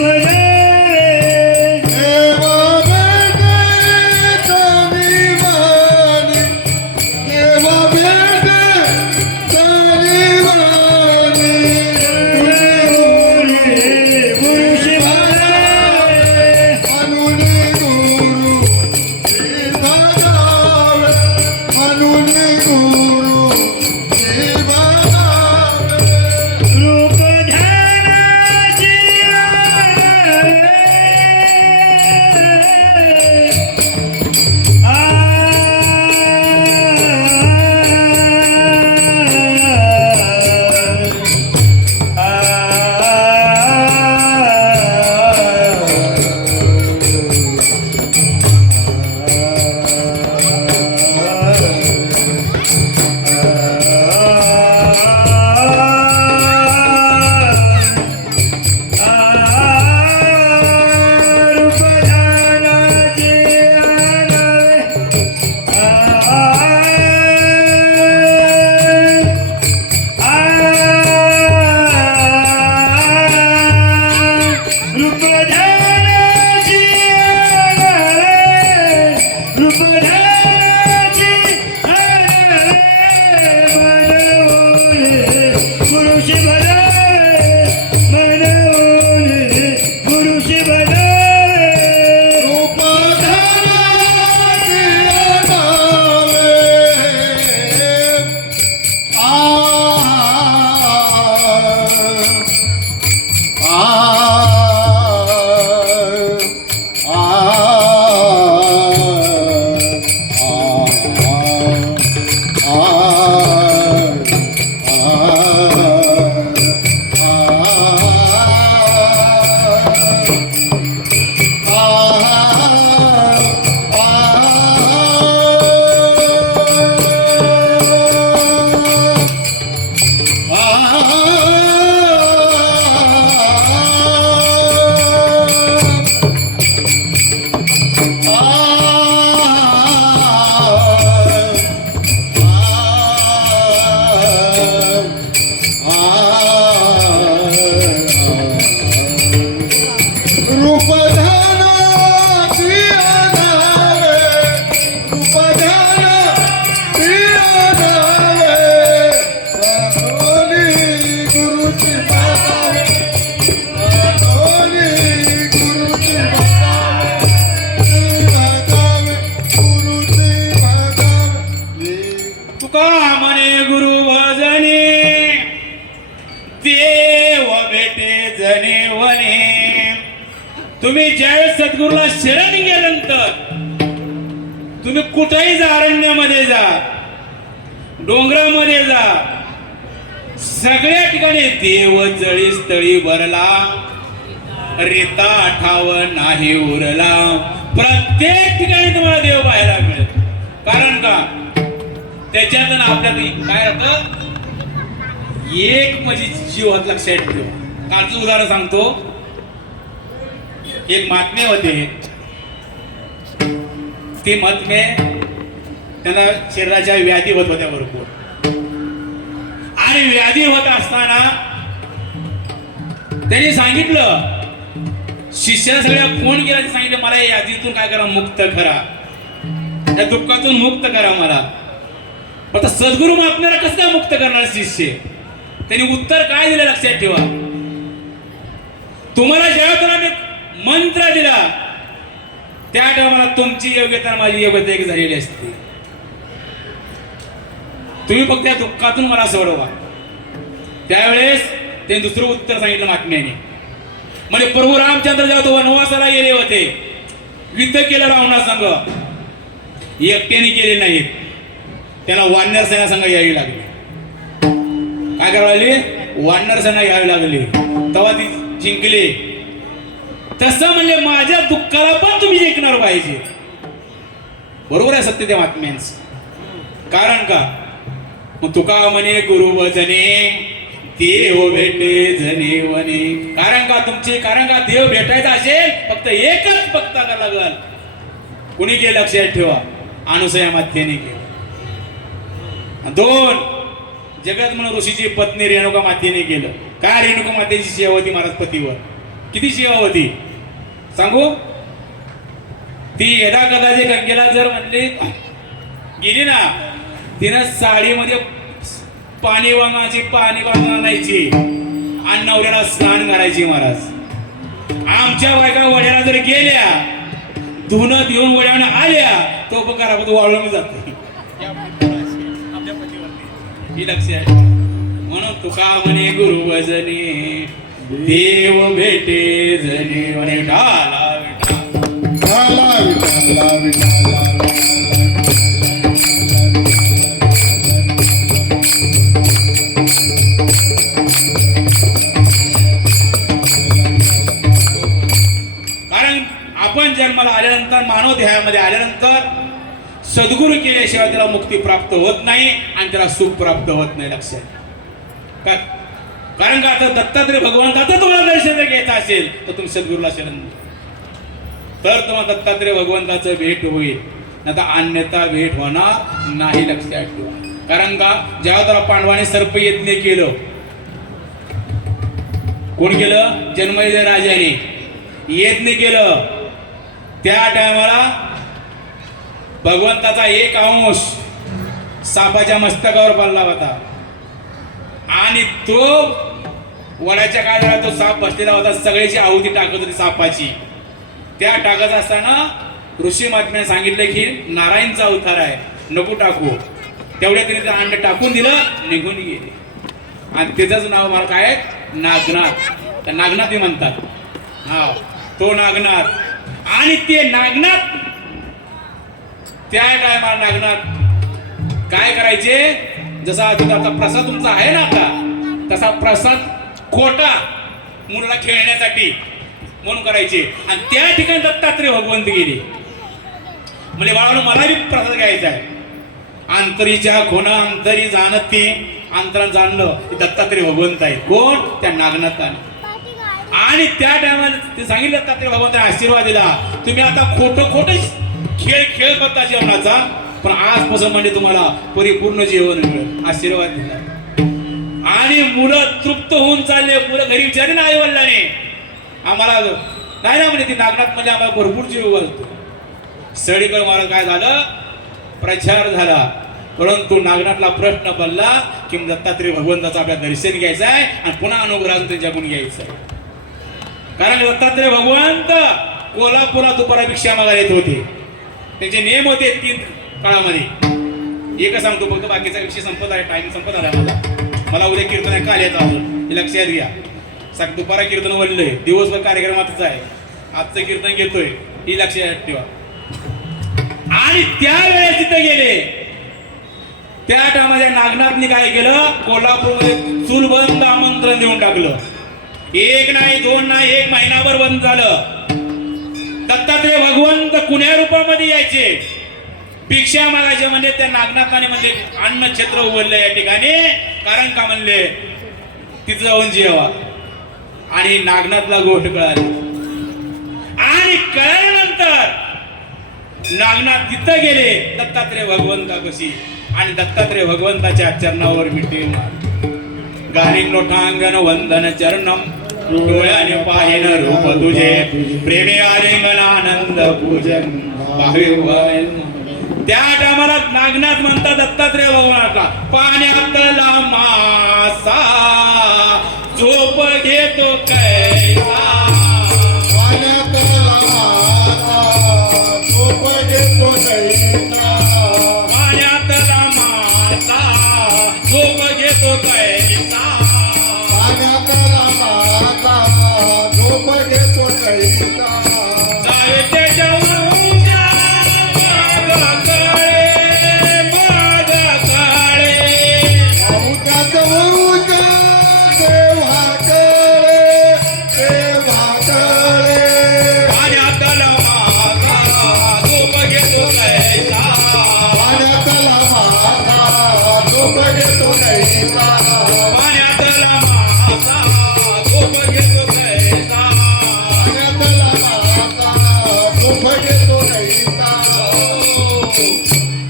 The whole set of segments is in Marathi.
देवा कुठेही जा अरण्यामध्ये जा. डोंगरामध्ये जा. सगळ्या ठिकाणी देव जळी स्थळी भरला. रेता आठाव नाही उरला. प्रत्येक ठिकाणी तुम्हाला देव पाहायला मिळेल. कारण का? त्याच्यात आणि काय राहत एक म्हणजे जीवात लक्षात ठेव. कालचं उदाहरण सांगतो. एक महात्मे होते. ते महात्मे त्यांना शरीराच्या व्याधी होत होत्या भरपूर. आणि व्याधी होत असताना त्यांनी सांगितलं शिष्याला सगळ्या फोन केला सांगितलं मला या यादीतून काय करा मुक्त करा. या दुःखातून मुक्त करा मला. आता सद्गुरु महात्म्याला कसं काय मुक्त करणार शिष्य? त्यांनी उत्तर काय दिलं लक्षात ठेवा. तुम्हाला जेव्हा मी मंत्र दिला त्या टायमाला तुमची योग्यता माझी योग्यता एक झालेली असते. तुम्ही फक्त त्या दुःखातून मला सोडवा. त्यावेळेस त्यांनी दुसरं उत्तर सांगितलं महात्म्याने म्हणजे प्रभू रामचंद्र जेव्हा तो वनवासाला गेले होते युद्ध केलं रावणा संघ एकट्याने केले नाहीत. त्यांना वानर सेना संघ यावी लागली. काय करावं लागली? वानर सेना यावी लागली. तेव्हा ती जिंकली. तसं म्हणजे माझ्या दुःखाला पण तुम्ही जिंकणार पाहिजे. बरोबर आहे सत्य त्या बातम्यांच. कारण का? मग तुका म्हणे गुरु भजने देव हो भेटे जने वने. कारण का तुमचे? कारण का देव भेटायचा असेल फक्त एकच फक्त का लागल? कुणी केलं लक्षात ठेवा. अनुसया मातेने केलं. दोन जगत म्हणून ऋषीची पत्नी रेणुका मातेने केलं. काय रेणुका मातेची सेवा होती महाराज पतीवर? किती सेवा होती? सांगू? ती यदा कदाचित गंगेला जर म्हणली गेली ना तिनं साडीमध्ये पाणी वांगाची पाणी वांगा आणायची आणि नवऱ्याला स्नान करायची महाराज. आमच्या बायका वड्याला जर गेल्या धुणं देऊन वड्याने आल्या तो पण घरामध्ये वाळून जाते. ही लक्ष आहे. म्हणून तुका म्हणे गुरु भजनी देव भेटे जनी म्हणे ढाला विठा. विठाला विठाला विठाला कारण आपण जन्माला आल्यानंतर मानव देहामध्ये आल्यानंतर सद्गुरू केल्याशिवाय त्याला मुक्ती प्राप्त होत नाही आणि त्याला सुख प्राप्त होत नाही लक्षात. का? कारण का आता दत्तात्रय भगवंताचं तुम्हाला दर्शन घ्यायचं असेल तर तुम्ही सद्गुरूला शरण तर तुम्हाला दत्तात्रय भगवंताचं भेट होईल. आता अन्यथा भेट होणार नाही लक्षात ठेवा. कारण का जेव्हा त्याला पांडवाने सर्प यज्ञ केलं कोण केलं? जन्मजय राजाने. यज्ञ केलं. त्या टायमाला भगवंताचा एक अंश सापाच्या मस्तकावर पडला होता. आणि तो वडाच्या झाला तो साप बसलेला होता. सगळ्याची आहुती टाकत होती सापाची. त्या टाकत असताना ऋषी महात्म्याने सांगितलं की नारायणचा अवतार आहे. नको टाकू. तेवढ्या तिने ते अंड टाकून दिलं निघून गेले. आणि त्याचंच नाव मला काय नागनाथ. त्या नागनाथी म्हणतात. हा तो नागनाथ. आणि ते नागनाथ त्या टायमा नागनाथ काय करायचे? जसा आता प्रसाद तुमचा आहे ना आता तसा प्रसाद खोटा मुलाला खेळण्यासाठी म्हणून करायचे. आणि त्या ठिकाणी दत्तात्रय भगवंत गेले. म्हणजे बाळानं मला बी प्रसाद घ्यायचा आहे. अंतरीच्या खोना अंतरी जाणत. ते अंतरात जाणलं ते दत्तात्रय भगवंत आहे. कोण? त्या नागनाथाने. आणि त्या टायमाला ते सांगितलं दत्तात्रय भगवंताने आशीर्वाद दिला. तुम्ही आता खोटं खोटं खेळ खेळ करता जेवणाचा. पण आजपासून म्हणजे तुम्हाला परिपूर्ण जेवण मिळेल. आशीर्वाद दिला. आणि मुलं तृप्त होऊन चालले. मुलं घरी विचारले ना आई वडिलांनी आम्हाला नाही ना म्हणे ती नागनाथ म्हणजे आम्हाला भरपूर जीव बोलतो सडीकडे मला काय झालं? प्रचार झाला. परंतु नागनाथला प्रश्न पडला की दत्तात्रय भगवंताचं आपल्या दर्शन घ्यायचं आहे आणि पुन्हा अनुग्रह त्यांच्याकडून घ्यायचं आहे. कारण दत्तात्रय भगवंत कोल्हापुरात दुपारा भिक्षा मागायला येत होते. त्यांचे नियम होते तीन काळामध्ये. एकच सांगतो फक्त बाकीचा विषय संपत आहे टाइम संपत आला मला. मला उद्या कीर्तन आहे काल यायचं हे लक्षात घ्या. सग दुपारा कीर्तन वळलंय दिवसभर कार्यक्रमातच आहे. आजचं कीर्तन घेतोय. ही लक्षात ठेवा. आणि त्यावेळेस तिथे गेले. त्या टायमाच्या नागनाथनी काय केलं? कोल्हापूरमध्ये चूलबंद आमंत्रण देऊन टाकलं. एक नाही दोन नाही एक महिनाभर बंद झालं. दत्तात्रय भगवंत कुण्या रूपामध्ये यायचे? भिक्षा मागायचे म्हणजे त्या नागनाथाने म्हणजे अन्न क्षेत्र उघडलं या ठिकाणी. कारण का म्हणले? तिथं जाऊन जेवा. आणि नागनाथला गोष्ट कळाली. आणि कळल्यानंतर नागनाथ तिथं गेले. दत्तात्रय भगवंता कशी? आणि दत्तात्रय भगवंताच्या चरणावर मिटेल गाणी नोठांगण वंदन चरणम डोळ्याने पाहिन रूप तुझे. प्रेमी आलिंगन आनंद पूजन त्या टायमाला नागनाथ म्हणतात दत्तात्रय भगवानाचा पाण्यातला मासा झोप घेतो कैसा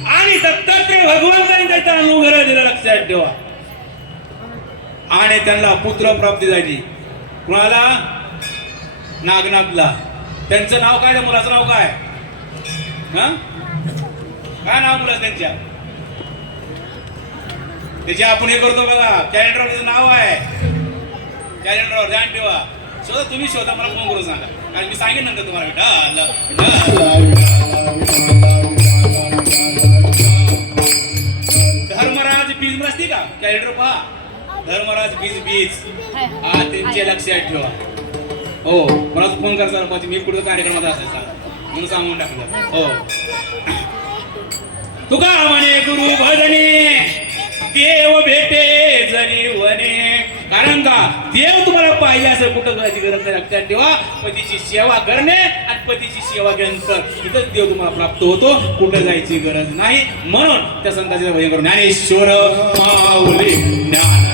आणि दत्तात्रय भगवंतांनी त्याचा अनुग्रह दिला लक्षात ठेवा. आणि त्यांना पुत्र प्राप्ती झाली. कुणाला? नागनाथला. त्यांचं नाव काय? त्या मुलाचं नाव काय? हा? काय नाव मुला त्यांच्या? त्याचे आपण हे करतो बघा. कॅलेंडर त्याचं नाव आहे. कॅलेंडरवर ध्यान ठेवा. शोधा तुम्ही शोधा मला फोन करून सांगा. कारण मी सांगेन नंतर तुम्हाला. बेटा बीज असते का? कॅलेंडर पहा. धर्मराज बीज बीज हा त्यांचे लक्षात ठेवा. हो मला फोन करता म्हणजे मी पुढे कार्यक्रमात असायचा? म्हणून सांगून टाकलं. हो. तुका म्हणे गुरु भजने देव भेटे जरी वने. कारण का? देव तुम्हाला पाहिजे असं कुठं करायची गरज नाही. लक्षात ठेवा. पतीची सेवा करणे गणपतीची पतीची सेवा केल्यानंतर इथंच देव तुम्हाला प्राप्त होतो. कुठं जायची गरज नाही. म्हणून त्या संतांचे भजन करून ज्ञानेश्वर माऊली ज्ञान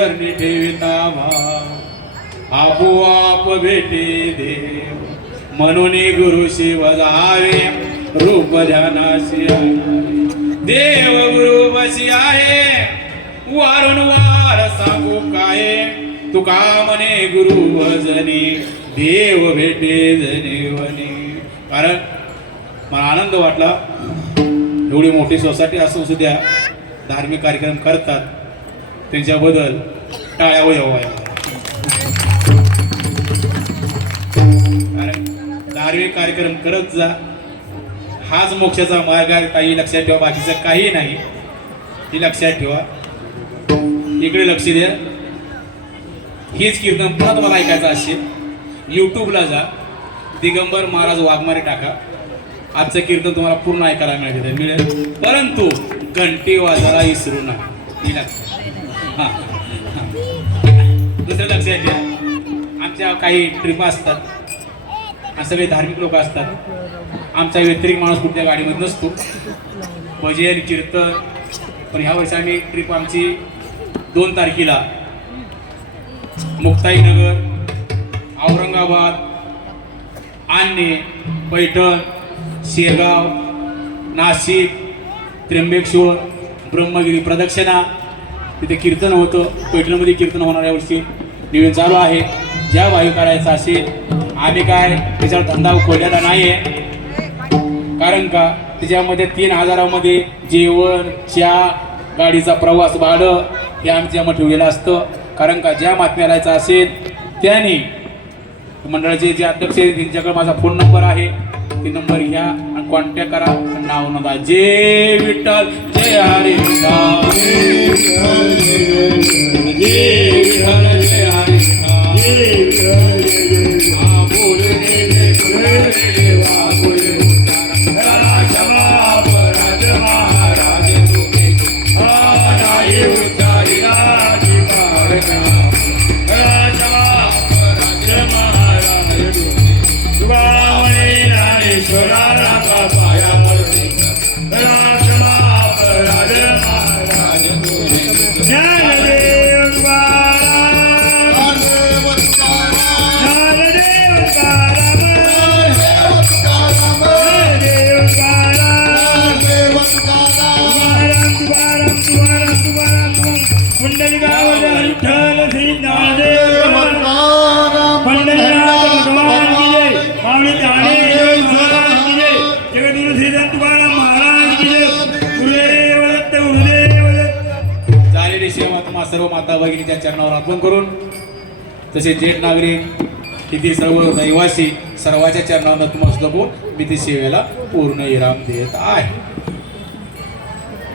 गुरु चरणी ठेविता आपोआप भेटे देव म्हणून गुरु शिव जावे रूप ध्यानाशी देव गुरु बशी आहे वारंवार सांगू काय? तुका म्हणे गुरु भजनी देव भेटे जनेवनी कारण मला आनंद वाटला एवढी मोठी सोसायटी असून सुद्धा धार्मिक कार्यक्रम करतात. त्यांच्याबद्दल टाळ्या वयवाया कारण धार्मिक कार्यक्रम करत जा. हाच मोक्षाचा मार्ग आहे काही लक्षात ठेवा बाकीचं काही नाही. हे लक्षात ठेवा. इकडे लक्ष द्या. हेच कीर्तन पुन्हा तुम्हाला ऐकायचं असेल यूट्यूबला जा. दिगंबर महाराज वाघमारे टाका. आजचं कीर्तन तुम्हाला पूर्ण ऐकायला मिळेल मिळेल. परंतु घंटी वाजायला विसरू नका. हे दुसरं लक्षात घ्या आमच्या काही ट्रिप असतात. सगळे धार्मिक लोक असतात. आमचा व्यतिरिक्त माणूस कुठल्या गाडीमध्ये नसतो. भजन कीर्तन. पण ह्या वर्षी आम्ही ट्रिप आमची दोन तारखेला मुक्ताईनगर औरंगाबाद आणे पैठण शेगाव नाशिक त्र्यंबकेश्वर ब्रह्मगिरी प्रदक्षिणा तिथे कीर्तन होतं. पैठणमध्ये कीर्तन होणार यावर्षी निवेदन चालू आहे. ज्या वायू काढायचा असेल आम्ही काय त्याच्यावर धंदा खोललेला नाही आहे कारण का? त्याच्यामध्ये तीन हजारामध्ये जेवण चहा गाडीचा प्रवास भाडं हे आमच्यामध्ये ठेवलेलं असतं. कारण का? ज्या बातम्या यायचा असेल त्याने मंडळाचे जे अध्यक्ष आहेत त्यांच्याकडे माझा फोन नंबर आहे. ते नंबर घ्या आणि कॉन्टॅक्ट करा. नाव नोंदा जय विठ्ठल जय हरी विठ्ठल जय विठ्ठल. जय हरी बोल तुकाराम पुंडलिकावजा विठ्ठल श्री ज्ञानदेव तुकाराम, पंढरीनाथ भगवान की जय. माऊली ज्ञानेश्वर महाराज की जय. जगद्गुरु श्री संत तुकाराम महाराज की जय. गुरुदेव दत्त गुरुदेव दत्त. झालेली सेवा तुम्हा सर्व माता भगिनीच्या चरणावर अर्पण करून तसे जेठ नागरिक तिथे सर्व रहिवासी सर्वाच्या चरणावर तुम्हाला जपून मी ती सेवेला पूर्ण विराम देत आहे.